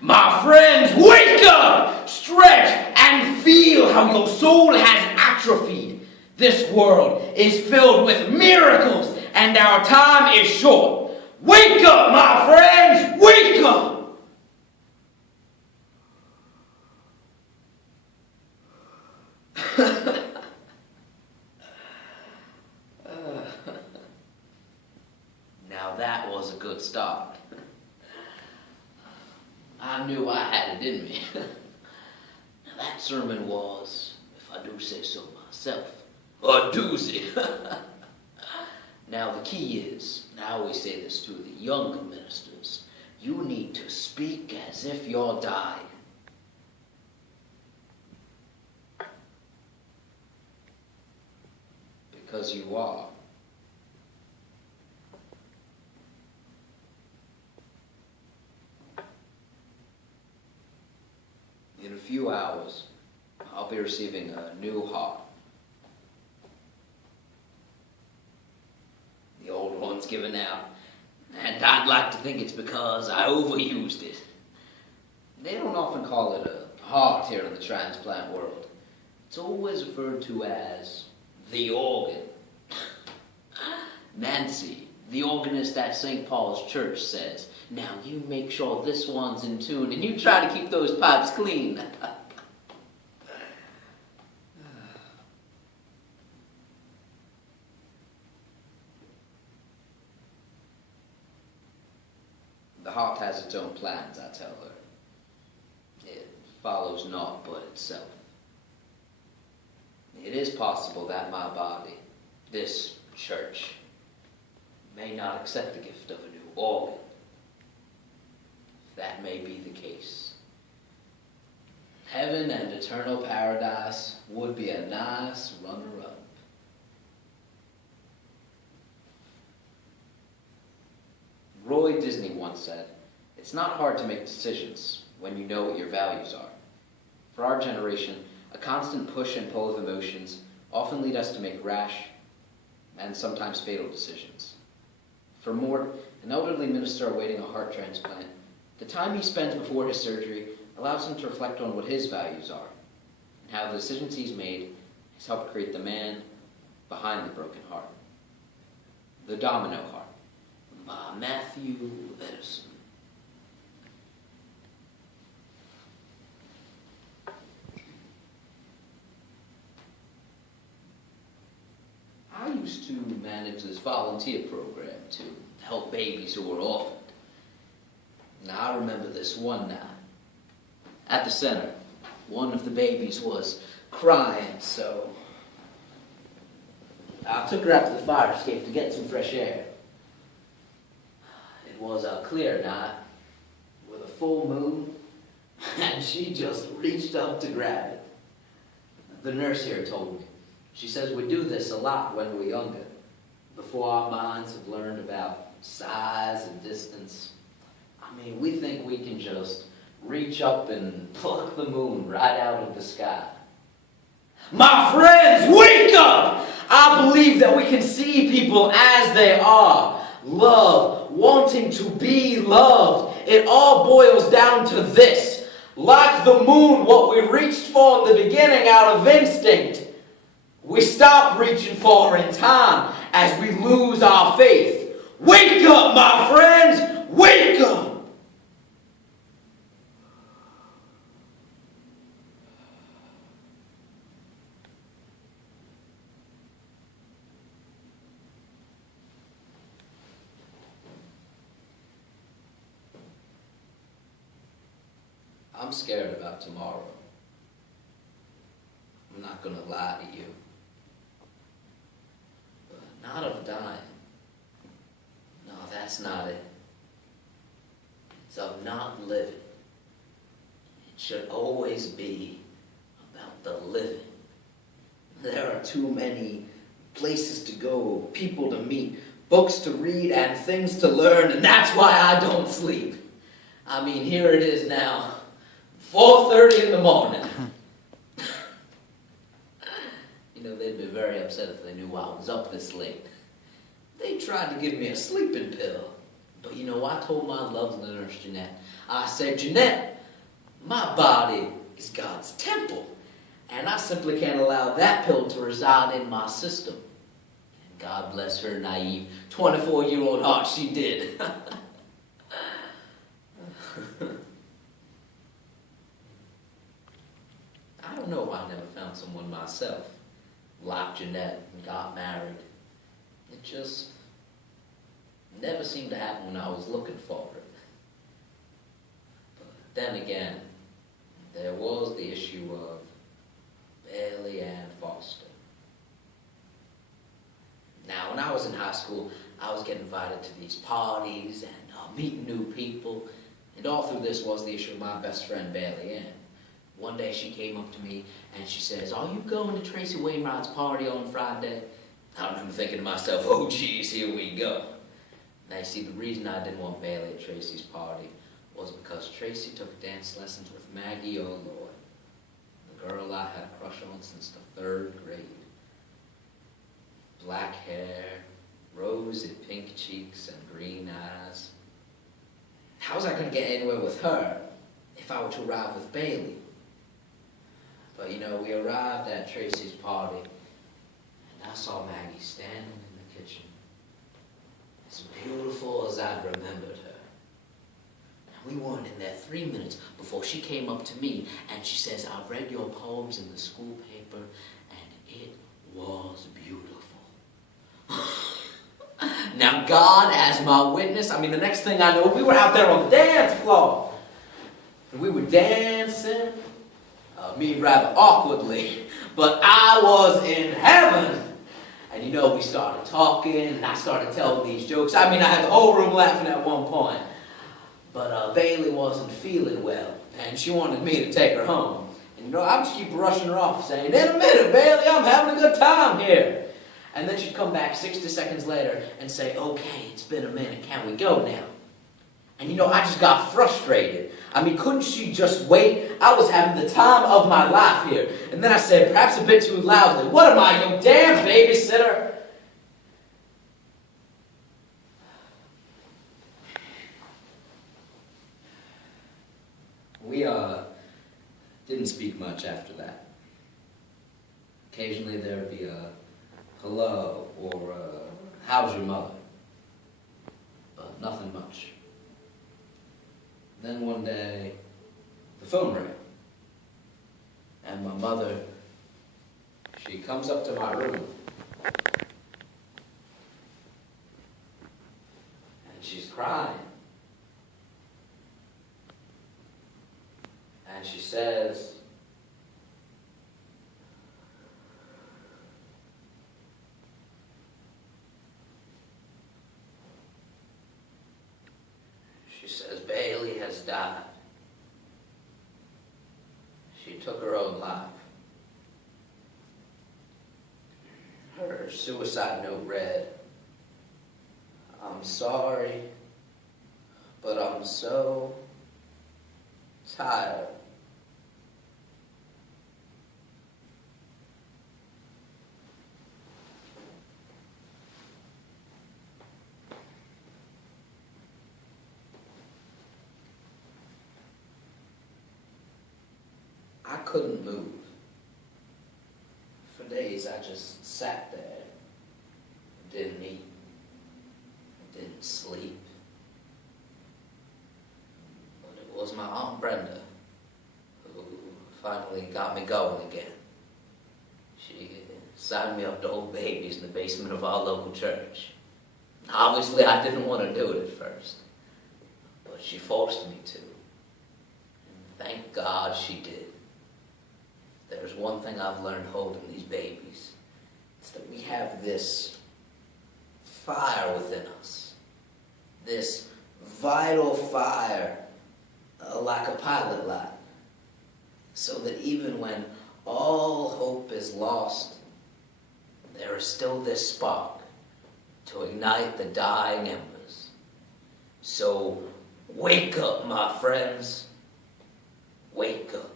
My friends, wake up! Stretch and feel how your soul has atrophied. This world is filled with miracles and our time is short. Wake up, my friends! Wake up! Now that was a good start. I knew I had it in me. Now that sermon was, if I do say so myself, a doozy. Now the key is, and I always say this to the younger ministers, you need to speak as if you're dying. Because you are. In a few hours, I'll be receiving a new heart. The old one's given out, and I'd like to think it's because I overused it. They don't often call it a heart here in the transplant world. It's always referred to as the organ. Nancy, the organist at St. Paul's Church, says, "Now you make sure this one's in tune, and you try to keep those pipes clean." The heart has its own plans, I tell her. It follows naught but itself. It is possible that my body, this church, may not accept the gift of a new organ. That may be the case. Heaven and eternal paradise would be a nice runner-up. Roy Disney once said, "It's not hard to make decisions when you know what your values are." For our generation, a constant push and pull of emotions often lead us to make rash and sometimes fatal decisions. For Mort, an elderly minister awaiting a heart transplant, the time he spends before his surgery allows him to reflect on what his values are and how the decisions he's made has helped create the man behind the broken heart. The Domino Heart by Matthew Edison. I used to manage this volunteer program to help babies who were orphaned. Now I remember this one night. At the center, one of the babies was crying, so I took her out to the fire escape to get some fresh air. It was a clear night with a full moon, and she just reached up to grab it. The nurse here told me. She says we do this a lot when we're younger, before our minds have learned about size and distance. I mean, we think we can just reach up and pluck the moon right out of the sky. My friends, wake up! I believe that we can see people as they are. Love, wanting to be loved. It all boils down to this. Like the moon, what we reached for in the beginning out of instinct, we stop reaching for in time as we lose our faith. Wake up, my friends! Wake up! I'm scared about tomorrow. I'm not going to lie to you. But not of dying. No, that's not it. It's of not living. It should always be about the living. There are too many places to go, people to meet, books to read, and things to learn, and that's why I don't sleep. I mean, here it is now. 4:30 in the morning. You know, they'd be very upset if they knew I was up this late. They tried to give me a sleeping pill, But you know, I told my lovely nurse, Jeanette, I said, Jeanette, my body is God's temple, and I simply can't allow that pill to reside in my system. And God bless her naive 24-year-old heart, she did. I don't know why I never found someone myself like Jeanette and got married. It just never seemed to happen when I was looking for it. But then again, there was the issue of Bailey Ann Foster. Now, when I was in high school, I was getting invited to these parties and meeting new people. And all through this was the issue of my best friend, Bailey Ann. One day she came up to me and she says, "Are you going to Tracy Wainwright's party on Friday?" I remember thinking to myself, oh geez, here we go. Now you see, the reason I didn't want Bailey at Tracy's party was because Tracy took dance lessons with Maggie O'Loy, the girl I had a crush on since the 3rd grade. Black hair, rosy pink cheeks, and green eyes. How was I going to get anywhere with her if I were to arrive with Bailey? But you know, we arrived at Tracy's party, and I saw Maggie standing in the kitchen, as beautiful as I'd remembered her. And we weren't in there 3 minutes before she came up to me, and she says, "I've read your poems in the school paper, and it was beautiful." Now, God as my witness, I mean, the next thing I know, we were out there on the dance floor. And we were dancing, me rather awkwardly, but I was in heaven. And you know, we started talking, and I started telling these jokes. I mean, I had the whole room laughing at one point. But Bailey wasn't feeling well, and she wanted me to take her home. And you know, I would just keep rushing her off, saying, "In a minute, Bailey, I'm having a good time here." And then she'd come back 60 seconds later and say, "Okay, it's been a minute, can we go now?" And you know, I just got frustrated. I mean, couldn't she just wait? I was having the time of my life here. And then I said, perhaps a bit too loudly, "What am I, your damn babysitter?" We didn't speak much after that. Occasionally there'd be a hello or how's your mother? But nothing much. Then one day, the phone rang. And my mother, she comes up to my room. And she's crying. And she says, Bailey has died. She took her own life. Her suicide note read, "I'm sorry, but I'm so tired." I couldn't move. For days I just sat there, didn't eat, didn't sleep. But it was my Aunt Brenda who finally got me going again. She signed me up to hold babies in the basement of our local church. Obviously I didn't want to do it at first, but she forced me to. And thank God she did. There's one thing I've learned holding these babies. It's that we have this fire within us. This vital fire, like a pilot light. So that even when all hope is lost, there is still this spark to ignite the dying embers. So wake up, my friends. Wake up.